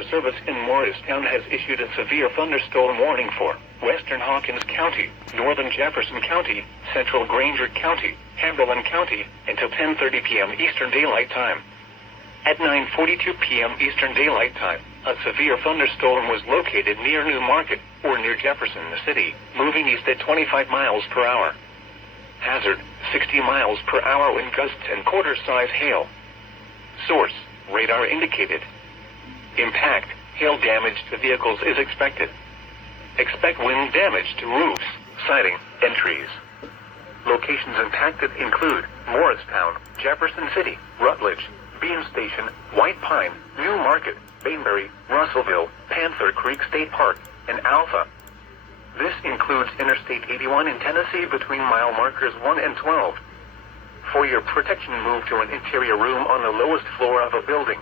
Weather Service in Morristown has issued a severe thunderstorm warning for western Hawkins County, northern Jefferson County, central Granger County, Hamilton County, until 10:30 p.m. Eastern Daylight Time. At 9:42 p.m. Eastern Daylight Time, a severe thunderstorm was located near New Market, or near Jefferson City, moving east at 25 miles per hour. Hazard, 60 miles per hour wind gusts and quarter-size hail. Source, radar indicated. Impact, hail damage to vehicles is expected. Expect wind damage to roofs, siding, and trees. Locations impacted include Morristown, Jefferson City, Rutledge, Bean Station, White Pine, New Market, Bainbury, Russellville, Panther Creek State Park, and Alpha. This includes Interstate 81 in Tennessee between mile markers 1 and 12. For your protection, move to an interior room on the lowest floor of a building.